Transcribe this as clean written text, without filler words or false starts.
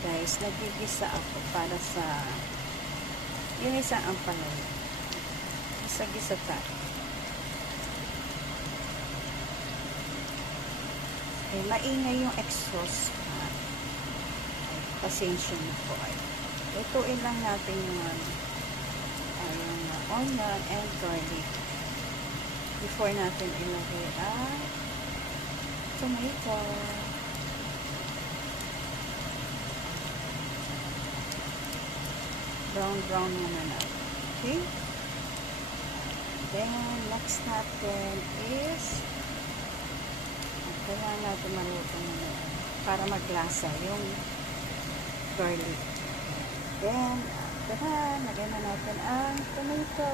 guys, nagigisa ako para sa yung isang ampalaya. Gisa-gisa tayo. Eh, maingay yung exhaust fan. Pasensya na po ay. Lutuin lang natin yung onion and garlic before natin ilagay ang tomato. Brown muna natin. Okay? Then, next natin is kailangan natin maluto muna para maglasa yung garlic. Then, after na, lagay na natin ang tomato.